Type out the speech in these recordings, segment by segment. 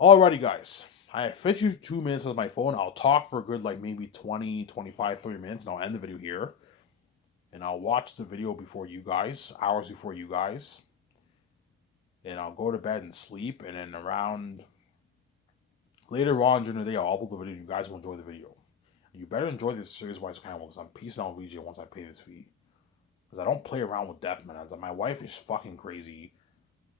Alrighty, guys. I have 52 minutes on my phone. I'll talk for a good, like, maybe 20, 25, 30 minutes, and I'll end the video here. And I'll watch the video before you guys, hours before you guys. And I'll go to bed and sleep. And then around later on during the day, I'll upload the video. You guys will enjoy the video. And you better enjoy this series wise kind because I'm peacing out VJ once I pay this fee. Because I don't play around with death, man. My wife is fucking crazy.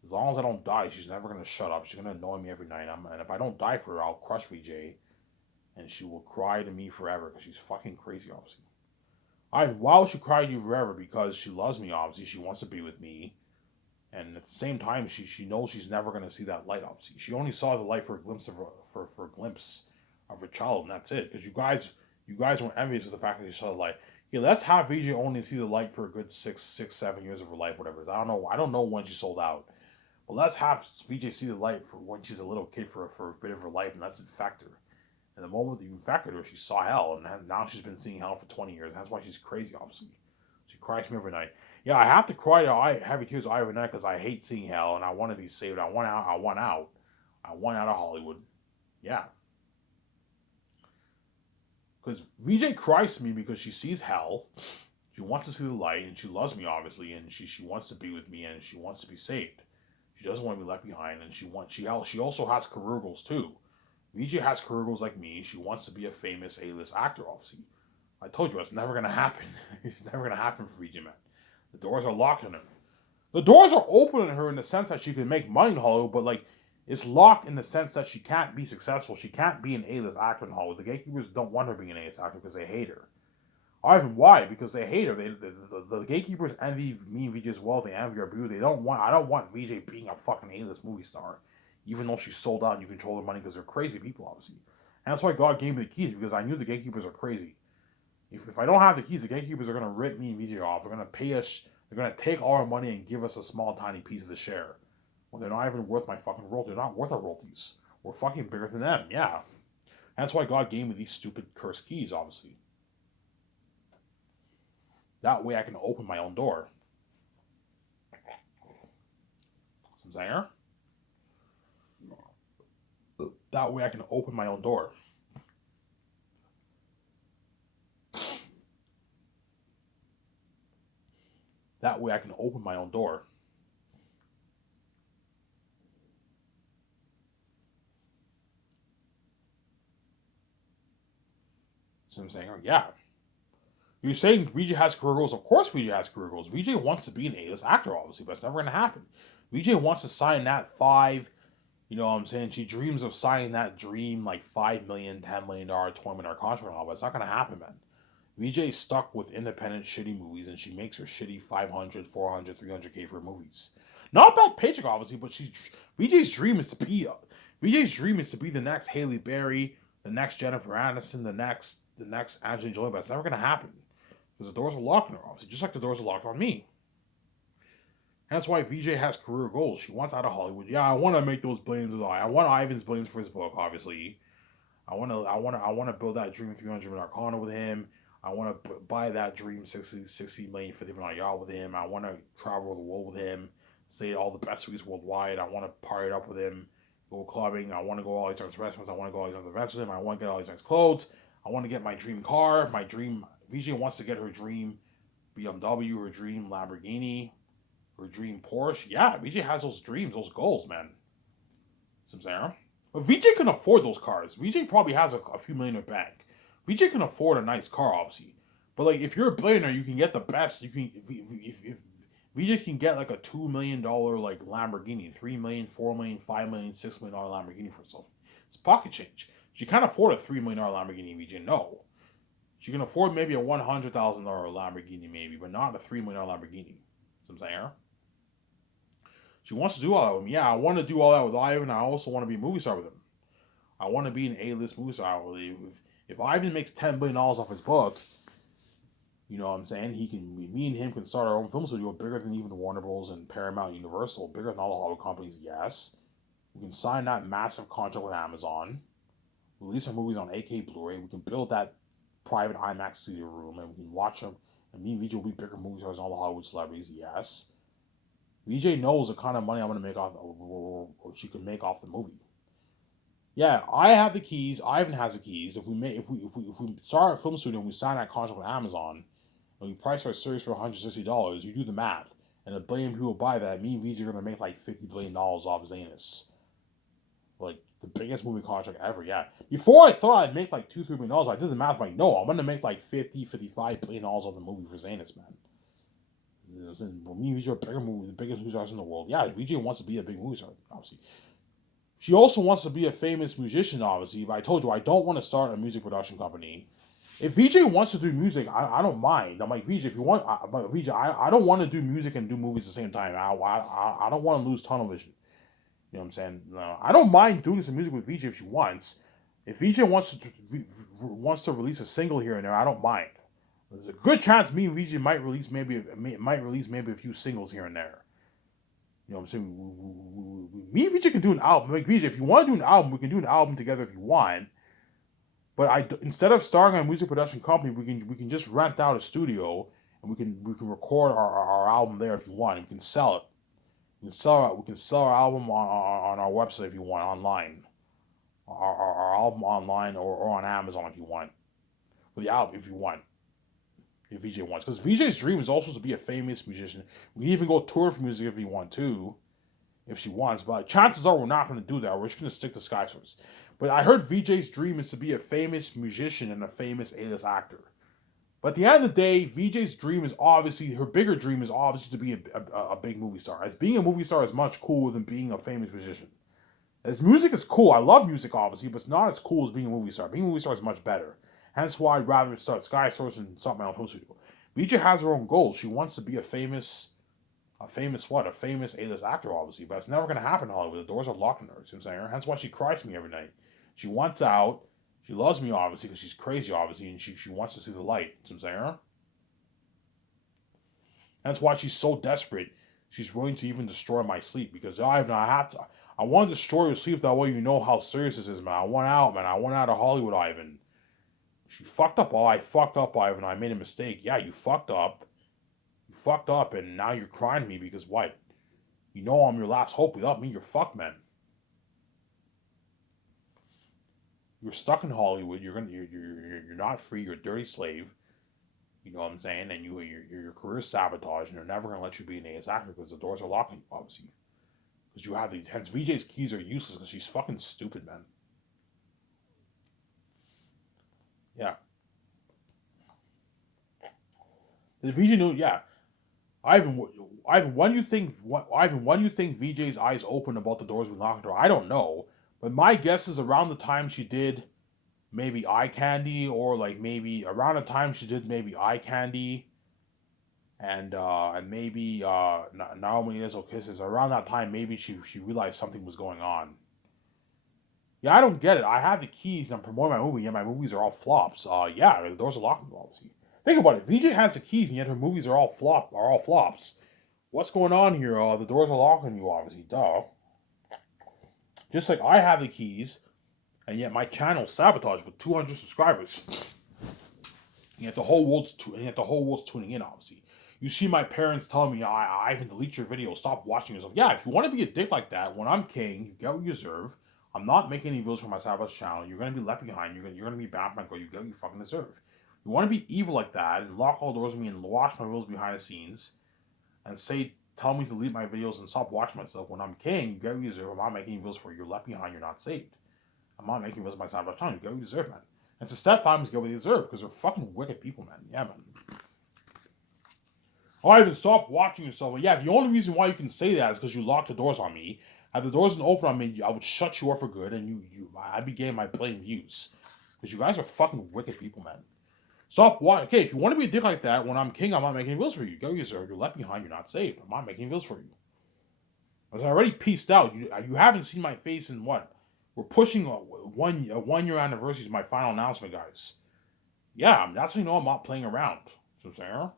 As long as I don't die, she's never gonna shut up. She's gonna annoy me every night. And if I don't die for her, I'll crush VJ, and she will cry to me forever because she's fucking crazy, obviously. Why would she cry to you forever? Because she loves me, obviously. She wants to be with me, and at the same time, she knows she's never gonna see that light. Obviously, she only saw the light for a glimpse of for a glimpse of her child, and that's it. Because you guys were envious of the fact that she saw the light. Yeah, let's have VJ only see the light for a good 7 years of her life, whatever it is. I don't know. I don't know when she sold out. But let's have VJ see the light for when she's a little kid for a bit of her life, and that's infect her. And the moment that you infected her, she saw hell, and now she's been seeing hell for 20 years. And that's why she's crazy, obviously. She cries me every night. Yeah, I have to cry to heavy tears of eye every night because I hate seeing hell, and I want to be saved. I want out. I want out. I want out of Hollywood. Yeah, because VJ cries to me because she sees hell. She wants to see the light, and she loves me, obviously, and she wants to be with me, and she wants to be saved. She doesn't want to be left behind, and she also has career goals too. VJ has career goals like me. She wants to be a famous A-list actor, obviously. I told you it's never gonna happen. It's never gonna happen for VJ, man. The doors are locked on her. The doors are open on her in the sense that she can make money in Hollywood, but like it's locked in the sense that she can't be successful. She can't be an A-list actor in Hollywood. The gatekeepers don't want her being an A-list actor because they hate her. Ivan, why? Because they hate her. The gatekeepers envy me and VJ's wealth. They envy her beauty. They don't want. I don't want VJ being a fucking A-list movie star, even though she's sold out and you control their money because they're crazy people, obviously. And that's why God gave me the keys because I knew the gatekeepers are crazy. If I don't have the keys, the gatekeepers are gonna rip me and VJ off. They're gonna pay us. They're gonna take all our money and give us a small, tiny piece of the share. Well, they're not even worth my fucking royalties. They're not worth our royalties. We're fucking bigger than them. Yeah. That's why God gave me these stupid cursed keys, obviously. That way I can open my own door. Some saying? That way I can open my own door. That way I can open my own door. So I'm saying, yeah. You're saying VJ has career goals. Of course VJ has career goals. VJ wants to be an A-list actor, obviously, but it's never going to happen. VJ wants to sign that you know what I'm saying? She dreams of signing that dream like $5 million, $10 million, $20 million contract, but it's not going to happen, man. VJ's stuck with independent shitty movies and she makes her shitty 500, 400, 300K for movies. Not bad paycheck, obviously, but VJ's dream is to be VJ's dream is to be the next Haley Berry, the next Jennifer Aniston, the next Angelina Jolie, but it's never gonna happen. Because the doors are locked on her, obviously, just like the doors are locked on me. That's why VJ has career goals. She wants out of Hollywood. Yeah, I want to make those billions of dollars. I want Ivan's billions for his book, obviously. I want to build that dream 300 million condo with him. I want to buy that dream 60 million, 50 million yacht with him. I want to travel the world with him, stay at all the best suites worldwide. I want to party it up with him, go clubbing. I want to go all these nice restaurants. I want to go all these other events with him. I want to get all these nice clothes. I want to get my dream car. My dream VJ wants to get her dream BMW, her dream Lamborghini, her dream Porsche. Yeah, VJ has those dreams, those goals, man. Some Sarah. But VJ can afford those cars. VJ probably has a few million in the bank. VJ can afford a nice car, obviously. But like, if you're a billionaire, you can get the best. You can if VJ can get like a $2 million like Lamborghini, 3 million, 4 million, 5 million, $6 million Lamborghini for herself. It's pocket change. She can't afford a $3 million Lamborghini. VJ, no. She can afford maybe a $100,000 Lamborghini, maybe, but not a $3 million Lamborghini. Some saying. She wants to do all that with me. Yeah, I want to do all that with Ivan. I also want to be a movie star with him. I want to be an A-list movie star. If Ivan makes $10 billion off his book, you know what I'm saying? Me and him can start our own film studio bigger than even Warner Bros. And Paramount Universal, bigger than all the Hollywood companies. Yes, we can sign that massive contract with Amazon, release our movies on 8K Blu-ray. We can build that private IMAX studio room, and we can watch them. And me and VJ will be bigger movie stars than all the Hollywood celebrities. Yes, VJ knows the kind of money I'm gonna make off, or she can make off the movie. Yeah, I have the keys. Ivan has the keys. If we start a film studio and we sign that contract with Amazon and we price our series for $160, you do the math, and a billion people buy that. Me and VJ are gonna make like $50 billion off Zanus, like the biggest movie contract ever. Yeah. Before I thought I'd make like $2-3 million. I did the math. I'm like, no, I'm gonna make like $50-$55 billion off the movie for Zanus, man. Me and VJ are bigger movie, the biggest movie stars in the world. Yeah, VJ wants to be a big movie star, obviously. She also wants to be a famous musician, obviously, but I told you I don't want to start a music production company. If VJ wants to do music, I don't mind. I'm like, VJ, if you want, but VJ, I don't want to do music and do movies at the same time. I don't want to lose tunnel vision. You know what I'm saying? No, I don't mind doing some music with VJ if she wants. If VJ wants to release a single here and there, I don't mind. There's a good chance me and VJ might release maybe a few singles here and there. You know what I'm saying? Me and VJ can do an album. Like VJ, if you want to do an album, we can do an album together if you want. But instead of starting a music production company, we can just rent out a studio and we can record our album there if you want. We can sell it. We can sell our album on our website if you want, online. Our album online or on Amazon if you want. For the album if you want. If VJ wants. Because VJ's dream is also to be a famous musician. We can even go tour for music if you want to. If she wants, but chances are we're not going to do that. We're just going to stick to Skysource. But I heard VJ's dream is to be a famous musician and a famous A-list actor. But at the end of the day, VJ's dream is obviously, her bigger dream is obviously to be a big movie star. As being a movie star is much cooler than being a famous musician. As music is cool, I love music obviously, but it's not as cool as being a movie star. Being a movie star is much better. Hence why I'd rather start Skysource and start my own film studio. VJ has her own goals. She wants to be a famous A-list actor, obviously, but it's never going to happen in Hollywood. The doors are locked on her, you know what I'm saying? That's why she cries to me every night. She wants out. She loves me, obviously, because she's crazy, obviously, and she wants to see the light, you know what I'm saying? That's why she's so desperate. She's willing to even destroy my sleep, because I want to destroy your sleep, that way you know how serious this is, man. I want out, man. I want out of Hollywood, Ivan. She fucked up. Oh, I fucked up, Ivan. I made a mistake. Yeah, you fucked up. You fucked up, and now you're crying to me because what? You know I'm your last hope. Without me, you're fucked, man. You're stuck in Hollywood. You're not free. You're a dirty slave. You know what I'm saying? And your career is sabotaged, and they're never gonna let you be an AS actor because the doors are locked on you, obviously. Because you have these. Hence, VJ's keys are useless because she's fucking stupid, man. Yeah. The VJ knew. Yeah. Ivan, Ivan, when you think VJ's eyes open about the doors being locked her? I don't know, but my guess is around the time she did maybe Eye Candy, or like maybe around the time she did maybe Eye Candy, and maybe Naomi Izzo Kisses. Around that time, maybe she realized something was going on. Yeah, I don't get it. I have the keys and I'm promoting my movie, yeah, my movies are all flops. Yeah, the doors are locked, obviously. Think about it. VJ has the keys, and yet her movies are all flops. What's going on here? The doors are locked on you, obviously. Duh. Just like I have the keys, and yet my channel's sabotaged with 200 subscribers. And yet the whole world's tuning in, obviously. You see my parents telling me, I can delete your video, stop watching yourself. Yeah, if you want to be a dick like that, when I'm king, you get what you deserve. I'm not making any videos for my Sabotage channel. You're gonna be left behind. You're gonna be bad, my girl. You get what you fucking deserve. You want to be evil like that and lock all doors with me and watch my videos behind the scenes and tell me to delete my videos and stop watching myself. When I'm king, you get what you deserve. I'm not making videos for you. You're left behind. You're not saved. I'm not making videos for my Sabotage channel. You get what you deserve, man. And to step families get what they deserve because they're fucking wicked people, man. Yeah, man. Oh, even stop watching yourself. But yeah, the only reason why you can say that is because you locked the doors on me. If the doors didn't open on me, I would shut you off for good, and I'd be getting my plain views. Because you guys are fucking wicked people, man. Stop watching. Okay, if you want to be a dick like that, when I'm king, I'm not making videos for you. Go, you sir. You're left behind. You're not saved. I'm not making videos for you. I was already pieced out. You haven't seen my face in what? We're pushing a 1 year anniversary is my final announcement, guys. Yeah, that's when you know I'm not playing around. So, Sarah.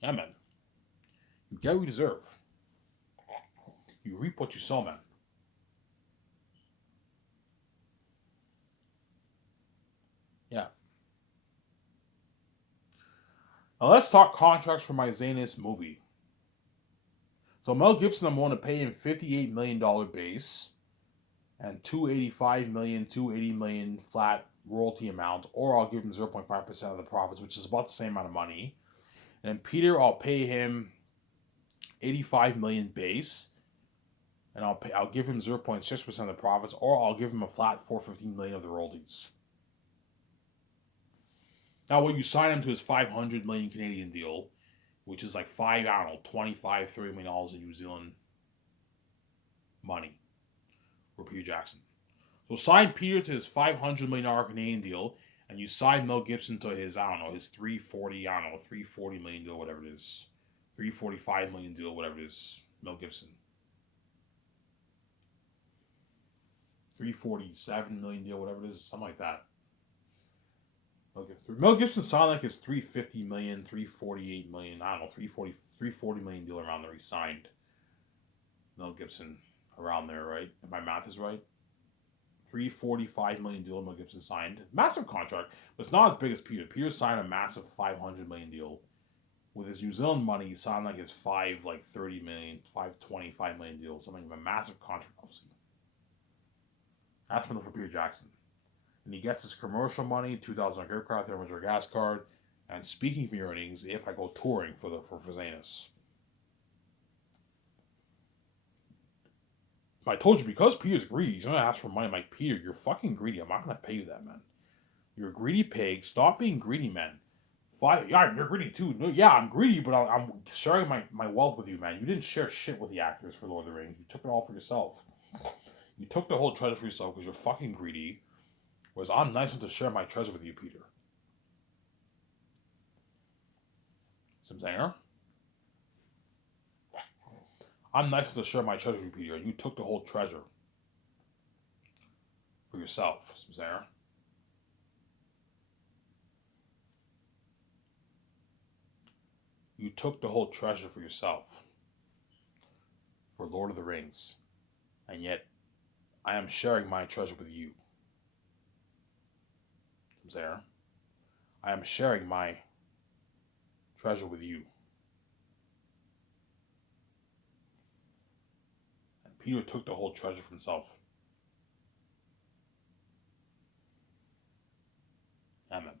Yeah, man. You get what you deserve. You reap what you sow, man. Yeah. Now let's talk contracts for my Zanus movie. So Mel Gibson, I'm going to pay him $58 million base and $285 million, $280 million flat royalty amount, or I'll give him 0.5% of the profits, which is about the same amount of money. And then Peter, I'll pay him $85 million base, and I'll give him 0.6% of the profits, or I'll give him a flat $415 million of the royalties. Now, when you sign him to his 500 million Canadian deal, which is like $25, $30 million in New Zealand money for Peter Jackson. So sign Peter to his $500 million Canadian deal, and you sign Mel Gibson to his, his 340 million deal, whatever it is. 345 million deal, whatever it is. Mel Gibson. 347 million deal, whatever it is, something like that. Mel Gibson signed like his 350 million, 348 million, 340 million deal around there. He signed Mel Gibson around there, right? If my math is right. 345 million deal Mel Gibson signed. Massive contract, but it's not as big as Peter. Peter signed a massive 500 million deal. With his New Zealand money, he signed like his 30 million, 525 million deal, something of a massive contract, obviously. That's for Peter Jackson. And he gets his commercial money, $2,000 aircraft, $100 gas card, and speaking of earnings, if I go touring for Zanus. I told you, because Peter's greedy, he's going to ask for money. I'm like, Peter, you're fucking greedy. I'm not going to pay you that, man. You're a greedy pig. Stop being greedy, man. Yeah, you're greedy too. No, yeah, I'm greedy, but I'm sharing my wealth with you, man. You didn't share shit with the actors for Lord of the Rings. You took it all for yourself. You took the whole treasure for yourself because you're fucking greedy. Whereas I'm nice enough to share my treasure with you, Peter. See what I'm saying, huh? I'm nice enough to share my treasure with you, Peter, and you took the whole treasure for yourself. See what I'm saying, huh? You took the whole treasure for yourself for Lord of the Rings, and yet I am sharing my treasure with you. There, I am sharing my treasure with you. And Peter took the whole treasure for himself. Amen.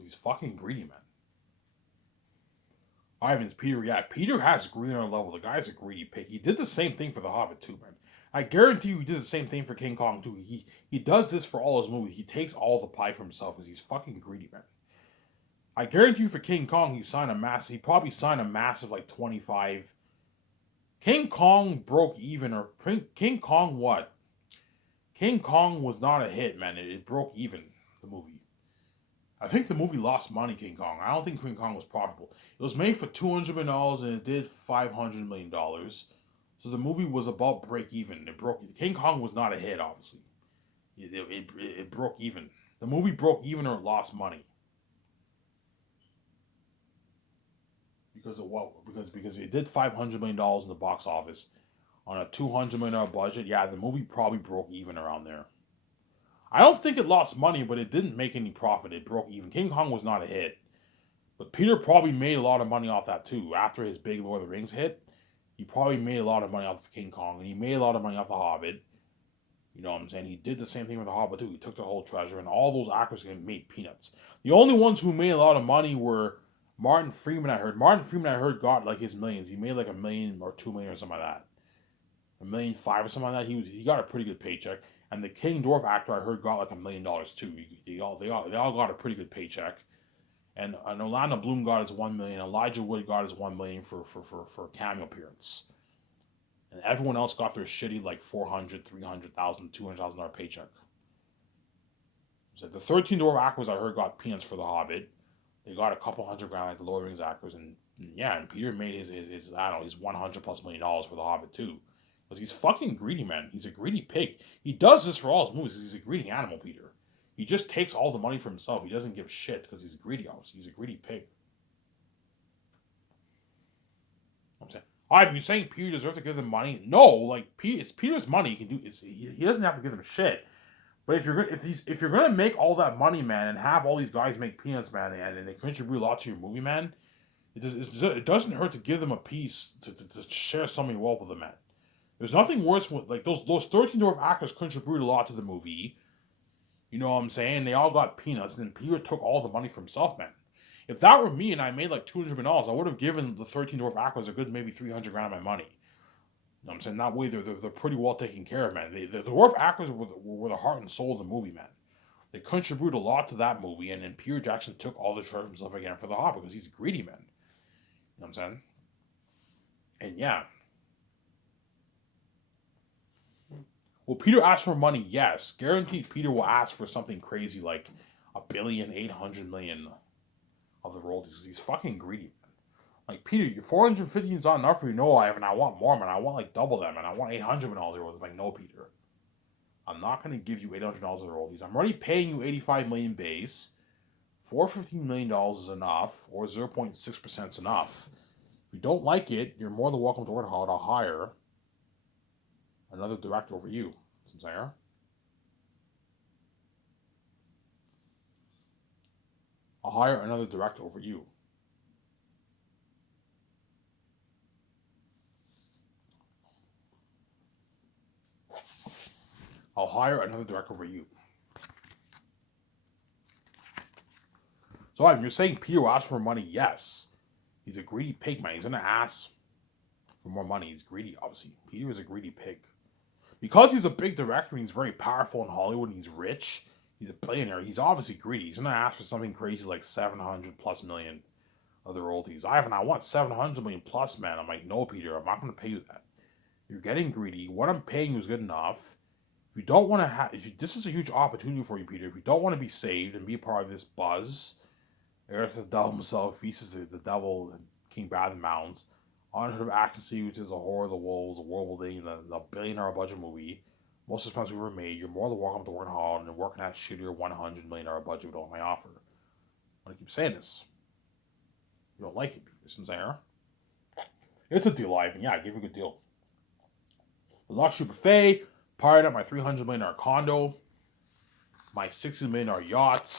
He's fucking greedy, man. Ivan's Peter, yeah. Peter has greed on a level. The guy's a greedy pig. He did the same thing for The Hobbit, too, man. I guarantee you he did the same thing for King Kong, too. He does this for all his movies. He takes all the pie for himself because he's fucking greedy, man. I guarantee you for King Kong, he probably signed a massive, like, 25. King Kong broke even, or King Kong what? King Kong was not a hit, man. It broke even, the movie. I think the movie lost money, King Kong. I don't think King Kong was profitable. It was made for $200 million and it did $500 million. So the movie was about break even. King Kong was not a hit, obviously. It broke even. The movie broke even or lost money. Because of what? Because it did $500 million in the box office on a $200 million budget. Yeah, the movie probably broke even around there. I don't think it lost money, but it didn't make any profit. It broke even. King Kong was not a hit. But Peter probably made a lot of money off that too. After his big Lord of the Rings hit, he probably made a lot of money off of King Kong. And he made a lot of money off The Hobbit. You know what I'm saying? He did the same thing with The Hobbit too. He took the whole treasure, and all those actors made peanuts. The only ones who made a lot of money were Martin Freeman, I heard. Martin Freeman, I heard, got like his millions. He made like $1 million or $2 million or something like that. $1.5 million or something like that. He got a pretty good paycheck. And the King Dwarf actor, I heard, got like $1 million too. They all got a pretty good paycheck. And Orlando Bloom got his $1 million. Elijah Wood got his $1 million for a cameo appearance. And everyone else got their shitty like $400,000, $300,000, $200,000 paycheck. So the 13 Dwarf actors, I heard, got peanuts for The Hobbit. They got a couple $100,000 like the Lord of the Rings actors, and Peter made his $100+ million for The Hobbit too. Because he's fucking greedy, man. He's a greedy pig. He does this for all his movies. He's a greedy animal, Peter. He just takes all the money for himself. He doesn't give shit because he's greedy, obviously. He's a greedy pig. I'm saying, you're saying Peter deserves to give them money? No, like it's Peter's money. He doesn't have to give them shit. But if you're gonna make all that money, man, and have all these guys make peanuts, man, and they contribute a lot to your movie, man, It doesn't hurt to give them a piece to share something well with them, man. There's nothing worse when like those 13 dwarf actors contribute a lot to the movie. You know what I'm saying? They all got peanuts, and then Peter took all the money for himself, man. If that were me and I made like $200 million, I would have given the 13 dwarf actors a good maybe 300 grand of my money. You know what I'm saying? That way they're pretty well taken care of, man. The dwarf actors were the heart and soul of the movie, man. They contribute a lot to that movie, and then Peter Jackson took all the treasure for himself again for the Hobbit because he's a greedy man. You know what I'm saying? And yeah. Will Peter ask for money? Yes. Guaranteed Peter will ask for something crazy like $1,800,000,000 of the royalties because he's fucking greedy, man. Like, Peter, your 450 is not enough for you. No, and I want more, man. I want like double that, man. I want $800 million. Like, no, Peter. I'm not going to give you $800 of royalties. I'm already paying you $85 million base. $415 million is enough, or 0.6% is enough. If you don't like it, you're more than welcome to work hard. I'll hire another director over you. Sincere. I'll hire another director over you. I'll hire another director over you. So you're saying Peter will ask for money? Yes. He's a greedy pig, man. He's gonna ask for more money. He's greedy, obviously. Peter is a greedy pig. Because he's a big director and he's very powerful in Hollywood and he's rich, he's a billionaire, he's obviously greedy. He's gonna ask for something crazy like 700 plus million of the royalties. I want 700 million plus, man. I'm like, no, Peter, I'm not gonna pay you that. You're getting greedy. What I'm paying you is good enough. If you don't want to have, this is a huge opportunity for you, Peter. If you don't want to be saved and be a part of this buzz, Eric the devil himself feasts the devil and King Bad and Mountains. Unheard of action sequence is a horror of the wolves, a world-building, the billion-dollar budget movie, most expensive ever made. You're more than welcome to work hard and working at shittier $100 million budget with all my offer. I'm gonna keep saying this. You don't like it, Peter. You know it's a deal, Ivan. Yeah, I gave you a good deal. The luxury buffet, pirate up my $300 million condo, my $60 million yacht.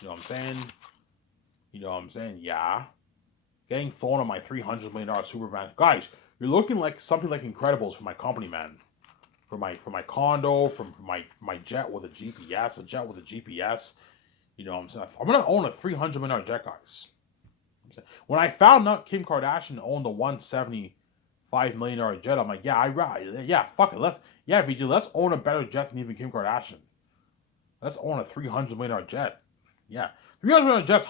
You know what I'm saying? Yeah. Getting thrown on my $300 million super van. Guys, you're looking like something like Incredibles for my company, man. For my condo, from my jet with a GPS, You know what I'm saying? I'm gonna own a $300 million jet, guys. When I found out Kim Kardashian owned a $175 million jet, I'm like, fuck it. VG, let's own a better jet than even Kim Kardashian. Let's own a $300 million jet. Yeah, $300 million jets.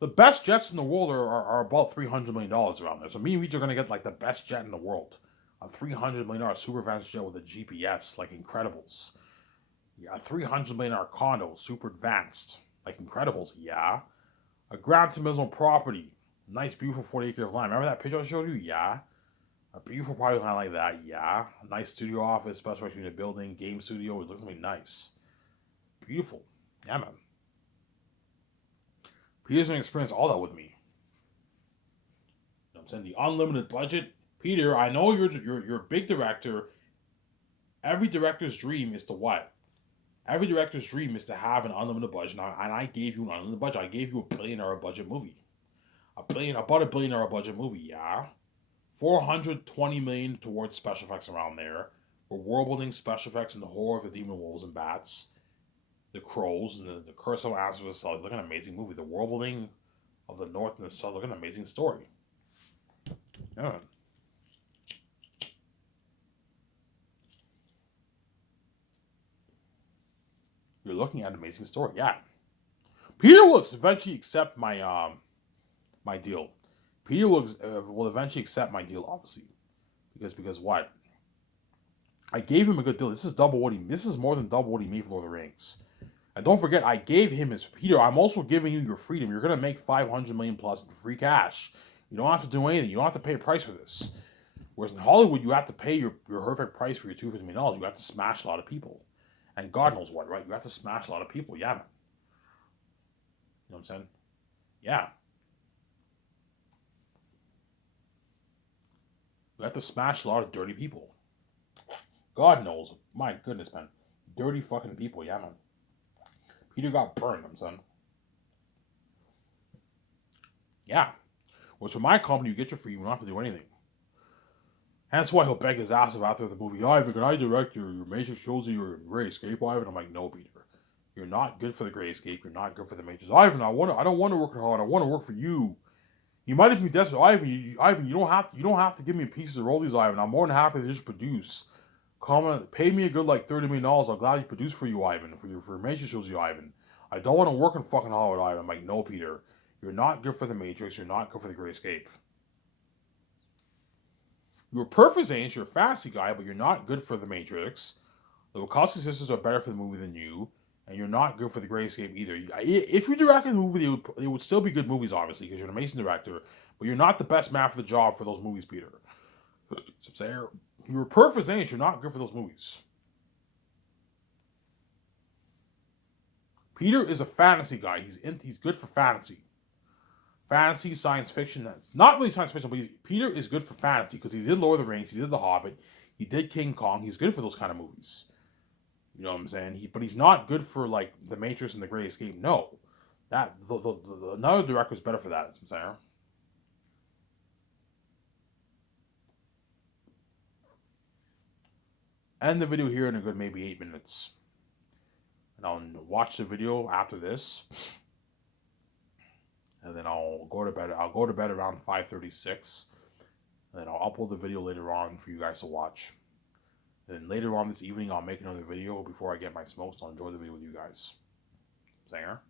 The best jets in the world are about $300 million around there. So me and Reach are gonna get like the best jet in the world, a $300 million super advanced jet with a GPS, like Incredibles. Yeah, a $300 million condo, super advanced, like Incredibles. Yeah, a Gran Turismo property, nice, beautiful 40-acre land. Remember that picture I showed you? Yeah, a beautiful property land like that. Yeah, a nice studio office, special unit building, game studio. It looks like nice, beautiful. Yeah, man. Peter's gonna experience all that with me. You know what I'm saying? The unlimited budget. Peter, I know you're a big director. Every director's dream is to what? Every director's dream is to have an unlimited budget. And I gave you an unlimited budget. I gave you a $1 billion budget movie. About $1 billion budget movie, yeah. $420 million towards special effects around there. For world building special effects and the horror of the demon wolves and bats. The crows and the curse of Aslan of the South. Look at an amazing movie. The world building of the North and the South. Look at an amazing story. Yeah. You're looking at an amazing story. Yeah. Peter will eventually accept my my deal. Peter will eventually accept my deal, obviously, because what? I gave him a good deal. This is double what he. This is more than double what he made for Lord of the Rings. And don't forget, I gave him his Peter. I'm also giving you your freedom. You're gonna make $500 million plus in free cash. You don't have to do anything. You don't have to pay a price for this. Whereas in Hollywood, you have to pay your horrific price for your $250 million. You have to smash a lot of people, and God knows what, right? You have to smash a lot of people. Yeah, man. You know what I'm saying? Yeah. You have to smash a lot of dirty people. God knows. My goodness, man. Dirty fucking people. Yeah, man. Peter got burned, I'm saying. Yeah. Whereas for my company, you get your free, you don't have to do anything. And that's why he'll beg his ass about after the movie, Ivan, can I direct your Matrix shows you your Gray Escape, Ivan? I'm like, no, Peter. You're not good for the Gray Escape. You're not good for the Matrix. Ivan, I don't want to work hard. I want to work for you. You might even be desperate. Ivan, you don't have to give me pieces of rollies, Ivan. I'm more than happy to just produce. Pay me a good like $30 million. I'll gladly produce for you, Ivan, for your Matrix shows you, Ivan. I don't want to work in fucking Hollywood, Ivan. I'm like, no, Peter. You're not good for the Matrix. You're not good for the Great Escape. You're perfect, Zanes. You're a fantasy guy, but you're not good for the Matrix. The Wachowski sisters are better for the movie than you, and you're not good for the Great Escape either. If you directed the movie, they would still be good movies, obviously, because you're an amazing director. But you're not the best man for the job for those movies, Peter. So you're a perfect, Zanes. You're not good for those movies. Peter is a fantasy guy. He's good for fantasy. Fantasy, science fiction. That's not really science fiction, but Peter is good for fantasy because he did Lord of the Rings, he did The Hobbit, he did King Kong. He's good for those kind of movies. You know what I'm saying? But he's not good for like The Matrix and The Great Escape. No, another director is better for that. That's what I'm saying. End the video here in a good maybe 8 minutes, and I'll watch the video after this, and then I'll go to bed. I'll go to bed around 5:36, and then I'll upload the video later on for you guys to watch. And then later on this evening, I'll make another video before I get my smokes. I'll enjoy the video with you guys. Singer.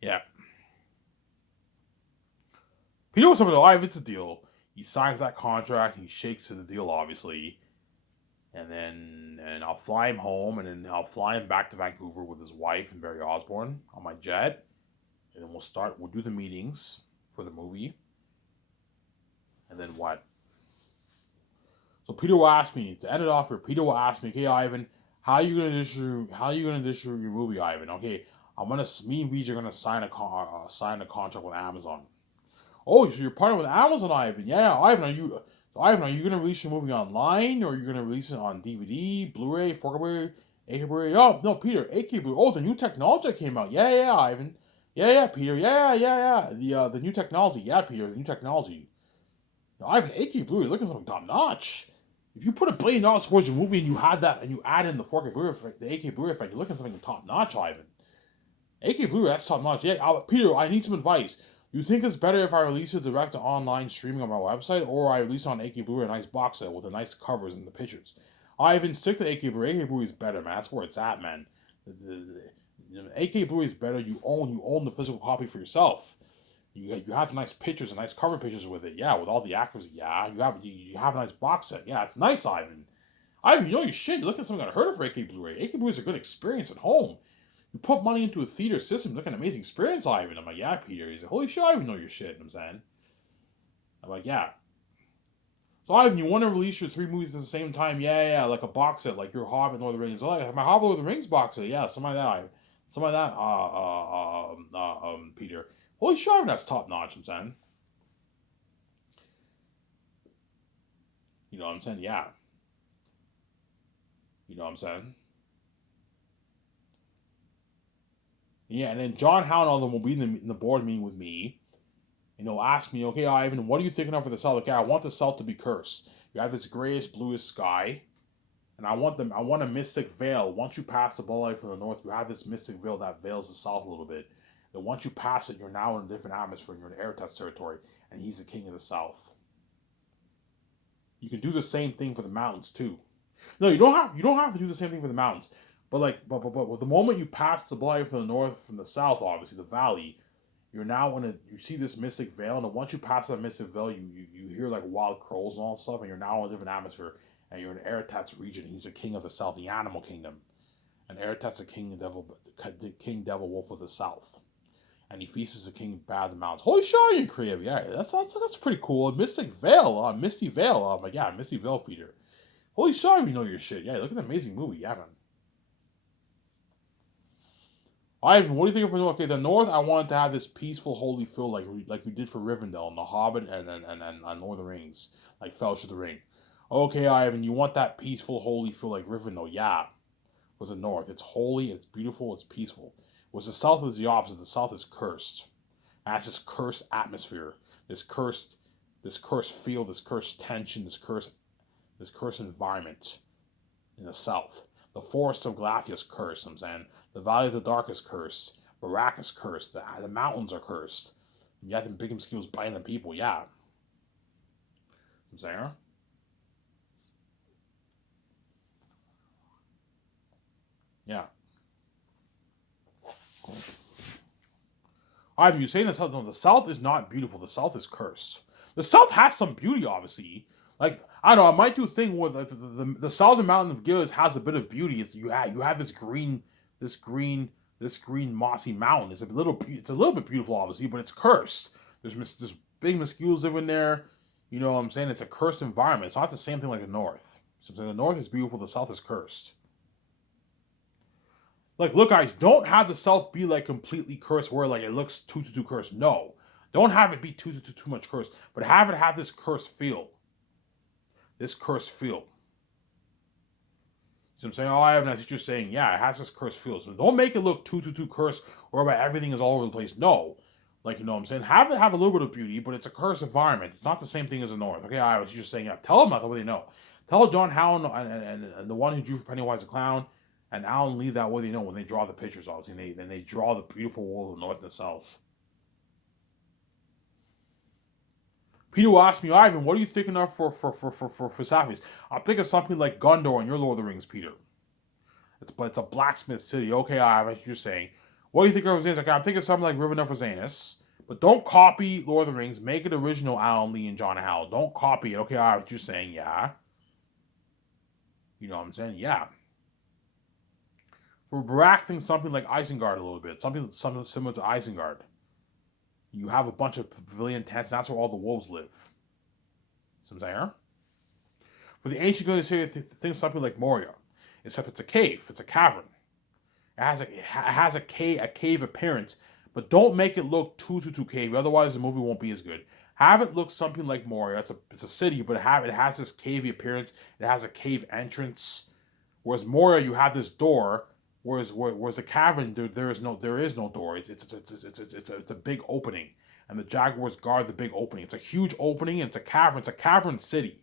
Yeah. Peter was something alive. It's a deal. He signs that contract. He shakes to the deal, obviously. And I'll fly him home, and then I'll fly him back to Vancouver with his wife and Barry Osborne on my jet. And then we'll do the meetings for the movie. And then what? So Peter will ask me to end it off here. Peter will ask me, "Okay, Ivan, how are you gonna distribute your movie, Ivan? Okay, me and VJ are gonna sign a contract with Amazon. Oh, so you're partnering with Amazon, Ivan? Yeah, Ivan, are you gonna release your movie online, or are you gonna release it on DVD, Blu-ray, 4K, 8K Blu-ray? Oh no, Peter, 8K Blu-ray. Oh, the new technology that came out. Yeah, Ivan. Yeah, Peter. Yeah. The new technology. Yeah, Peter, the new technology. Now, Ivan, 8K Blu-ray, looking something top notch. If you put $1 billion towards your movie and you had that, and you add in the 4K Blu-ray effect, the 8K Blu-ray effect, you're looking at something top notch, Ivan. 8K Blu-ray, that's top notch. Yeah, Peter, I need some advice. You think it's better if I release it direct to online streaming on my website, or I release it on 8K Blu-ray a nice box set with the nice covers and the pictures? I even stick to 8K Blu-ray. 8K Blu-ray is better, man. That's where it's at, man. The 8K Blu-ray is better. You own the physical copy for yourself. You have nice pictures and nice cover pictures with it. Yeah, with all the actors. Yeah, you have a nice box set. Yeah, it's nice, Ivan. Ivan, you know your shit. You look at something unheard of for 8K Blu-ray. 8K Blu-ray is a good experience at home. You put money into a theater system, look at an amazing experience, Ivan. I'm like, yeah, Peter. He's like, holy shit, I even know your shit. I'm saying. I'm like, yeah. So Ivan, you want to release your 3 movies at the same time? Yeah, like a box set, like your Hobbit, Lord of the Rings. Oh, like my Hobbit, Lord of the Rings box set. Yeah, something like that. Ivan. Something like that. Peter. Holy shit, Ivan, that's top notch. I'm saying. You know what I'm saying? Yeah. You know what I'm saying? Yeah, and then John Howell will be in the board meeting with me. Ask me, okay, Ivan, what are you thinking of for the South? Okay, I want the South to be cursed. You have this grayish, bluish sky, and I want a mystic veil. Once you pass the Ball Light from the north, you have this mystic veil that veils the south a little bit. And once you pass it, you're now in a different atmosphere. You're in Eretaz territory, and he's the king of the south. You can do the same thing for the mountains too. No, you don't have to do the same thing for the mountains. But the moment you pass the Ball Light from the north, from the south, obviously the valley, you see this mystic veil, and once you pass that mystic veil, you hear like wild crows and all stuff, and you're now in a different atmosphere, and you're in Eretat's region. He's the king of the south, the animal kingdom. And Eretz the king devil wolf of the south. And he feasts the king bad the mountains. Holy shit, you creative. Yeah, that's pretty cool. Misty Veil, oh my god, Misty Veil feeder. Holy shit, you know your shit. Yeah, look at the amazing movie. Yeah, man. Ivan, what do you think of the North? Okay, the North, I wanted to have this peaceful, holy feel like you did for Rivendell and The Hobbit and Lord of the Rings, like Fellowship of the Ring. Okay, Ivan, you want that peaceful, holy feel like Rivendell? Yeah, for the North, it's holy, it's beautiful, it's peaceful. Whereas the South is the opposite. The South is cursed. It has this cursed atmosphere, this cursed feel, this cursed tension, this cursed environment in the South. The Forest of Glathia is cursed, I'm saying. The Valley of the Dark is cursed. Barak is cursed. The mountains are cursed. You have them big mosquitoes biting the people, yeah. I'm saying, huh? Yeah. Ivan, you're saying the South? No, the South is not beautiful. The South is cursed. The South has some beauty, obviously. Like I don't know, I might do a thing where the southern mountain of Gillis has a bit of beauty. It's you have this green, this green mossy mountain. It's a little bit beautiful, obviously, but it's cursed. There's big mosquitoes living there. You know what I'm saying? It's a cursed environment. It's not the same thing like the North. So I'm saying the North is beautiful. The South is cursed. Like, look, guys, don't have the South be like completely cursed where like it looks too cursed. No, don't have it be too much cursed, but have it have this cursed feel. This cursed feel. So I'm saying, oh, I have an you're saying, yeah, it has this cursed feel. So don't make it look too cursed, whereby everything is all over the place. No, like you know what I'm saying, have it have a little bit of beauty, but it's a cursed environment. It's not the same thing as the North. Okay, I was just saying, yeah, tell them that the way they know. Tell John Howland and the one who drew for Pennywise the Clown and Alan Lee that way they know when they draw the pictures, obviously, and they draw the beautiful world of the North and the South. Peter will ask me, Ivan, what are you thinking of for Safi's? I'm thinking something like Gondor in your Lord of the Rings, Peter. It's a blacksmith city. Okay, Ivan, you're saying. What do you think of Zanus? Okay, I'm thinking something like Rivendell for Zanus. But don't copy Lord of the Rings. Make it original Alan Lee and John Howell. Don't copy it. Okay, Ivan, you're saying, yeah. You know what I'm saying? Yeah. For Barak, think something like Isengard a little bit. Something similar to Isengard. You have a bunch of pavilion tents, and that's where all the wolves live. Some there. For the ancient Galatians, think something like Moria, except it's a cave, it's a cavern. It has a cave appearance, but don't make it look too cavey. Otherwise, the movie won't be as good. Have it look something like Moria. It's a city, but it has this cavey appearance. It has a cave entrance. Whereas Moria, you have this door. Whereas the cavern, there is no door. It's a big opening, and the jaguars guard the big opening. It's a huge opening, and it's a cavern. It's a cavern city,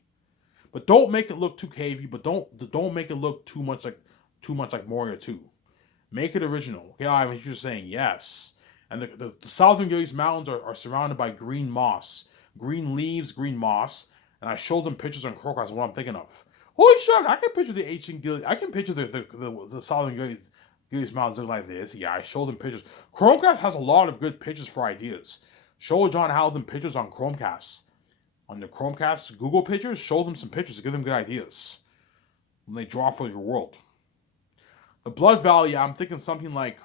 but don't make it look too cavey. But don't make it look too much like Moria 2. Make it original. Okay, I was just saying yes. And the southern Gillies Mountains are surrounded by green moss, green leaves, green moss. And I showed them pictures on Crowcast of what I'm thinking of. Holy shit, I can picture the ancient Gillies. I can picture the southern Gillies Mountains look like this. Yeah, I showed them pictures. Chromecast has a lot of good pictures for ideas. Show John Howden pictures on Chromecast. On the Chromecast Google pictures, show them some pictures to give them good ideas when they draw for your world. The Blood Valley, I'm thinking something like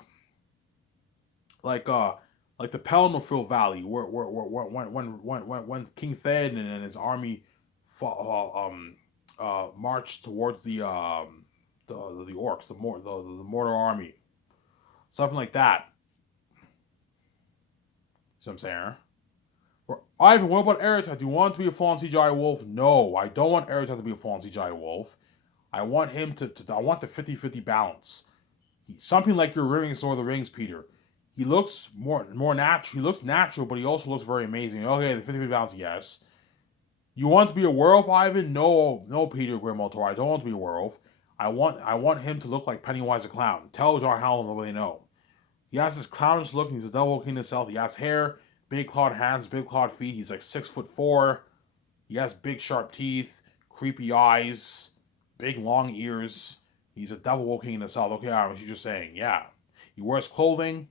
the Pelennor Valley, where when King Theoden and his army marched towards the orcs, the Mordor army, something like that. See what I'm saying? Ivan, what about Eretah? Do you want to be a fallen CGI wolf? No, I don't want Eretah to be a fallen CGI wolf. I want him I want the 50-50 balance. Something like your Rings Lord of the Rings, Peter. He looks more natural. He looks natural, but he also looks very amazing. Okay, the 50-50 balance, yes. You want to be a werewolf, Ivan? No, Peter Grimmeltor. I don't want to be a werewolf. I want him to look like Pennywise the Clown. Tell John Howland the way they know. He has this clownish look, and he's a devil king himself. He has hair, big clawed hands, big clawed feet. He's like 6'4". He has big sharp teeth, creepy eyes, big long ears. He's a devil king in himself. Okay, I was just saying, yeah. He wears clothing.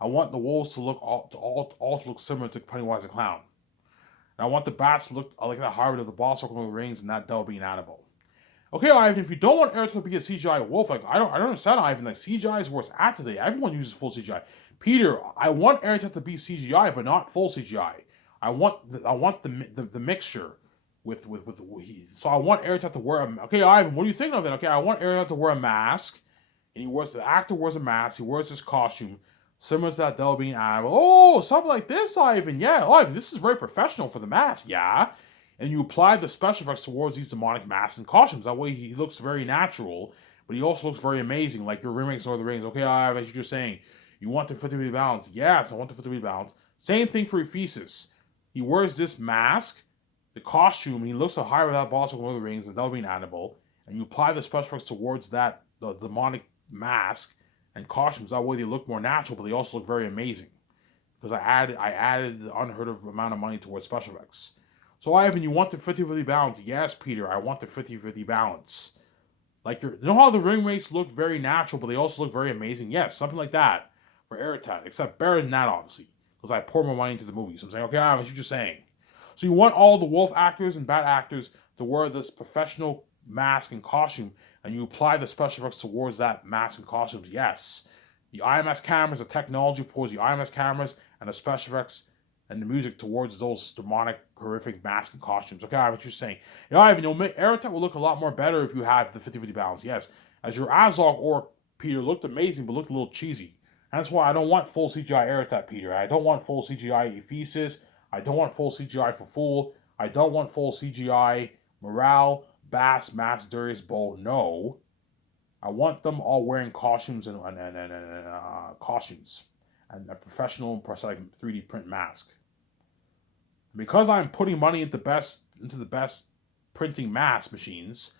I want the wolves to look all to look similar to Pennywise the Clown. And I want the bats to look like the Harvard of the Boss Circle of the Rings and that devil being Annabelle. Okay, Ivan, if you don't want Aerith to be a CGI wolf, like I don't understand, Ivan. Like CGI is where it's at today. Everyone uses full CGI. Peter, I want Aerith to be CGI, but not full CGI. I want the mixture with so I want Aerith to wear a. Okay, Ivan, what do you think of it? Okay, I want Aerith to wear a mask, and the actor wears a mask. He wears this costume similar to that Delving animal. Oh, something like this, Ivan. Yeah, Ivan, this is very professional for the mask. Yeah, and you apply the special effects towards these demonic masks and costumes. That way he looks very natural, but he also looks very amazing, like your remakes of Lord of the Rings. Okay, as you're just saying, you want the 50-50 balance. Yes, I want the 50-50 balance. Same thing for Ephesus. He wears this mask, the costume, he looks a higher that boss of Lord of the Rings, and that'll be an animal, and you apply the special effects towards that the demonic mask and costumes. That way they look more natural, but they also look very amazing. Because I added the unheard of amount of money towards special effects. So Ivan, you want the 50-50 balance? Yes, Peter, I want the 50-50 balance. Like you know how the ring rates look very natural, but they also look very amazing? Yes, something like that for Aerotat, except better than that, obviously. Because I pour more money into the movies. So I'm saying, okay, Ivan, what you're just saying. So you want all the wolf actors and bad actors to wear this professional mask and costume, and you apply the special effects towards that mask and costumes? Yes. The IMS cameras, the technology towards the IMS cameras, and the special effects and the music towards those demonic, horrific masks and costumes. Okay, what you're saying. Ivan, Aerotet will look a lot more better if you have the 50-50 balance. Yes. As your Azog or Peter looked amazing, but looked a little cheesy. That's why I don't want full CGI Aerotet, Peter. I don't want full CGI Ephesus. I don't want full CGI for Fool. I don't want full CGI Morale, Bass, Mass, Darius, Bull. No. I want them all wearing costumes and costumes and a professional prosthetic 3D print mask. Because I'm putting money into the best printing mask machines,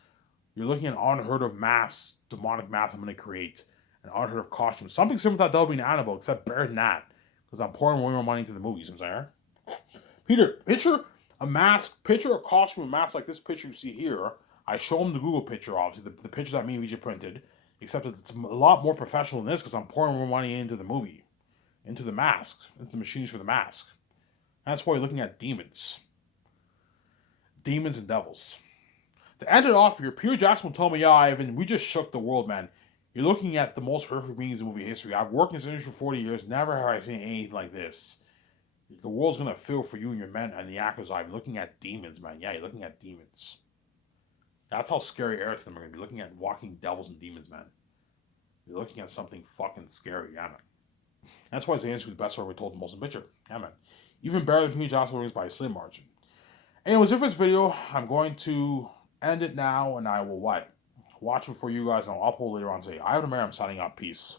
you're looking at unheard of mass, demonic mass I'm going to create, an unheard of costume. Something similar to that Delving Annabelle, except better than that. Because I'm pouring way more money into the movies, I'm saying. Peter, picture a costume and mask like this picture you see here. I show him the Google picture, obviously, the picture that me and VJ printed, except that it's a lot more professional than this because I'm pouring more money into the movie, into the masks, into the machines for the mask. That's why you're looking at demons. Demons and devils. To end it off here, Peter Jackson told me, yeah, Ivan, we just shook the world, man. You're looking at the most horrific beings in movie history. I've worked in this industry for 40 years. Never have I seen anything like this. The world's gonna feel for you and your men and the actors. I'm looking at demons, man. Yeah, you're looking at demons. That's how scary Eric them are gonna be. Looking at walking devils and demons, man. You're looking at something fucking scary, yeah, man. That's why Zane's the best story we told the most picture. Yeah, man. Even better than Peter Johnson Rings by a slim margin. Anyways, if this video, I'm going to end it now, and I will what? Watch it for you guys, and I'll upload later on today. I have a I'm signing up. Peace.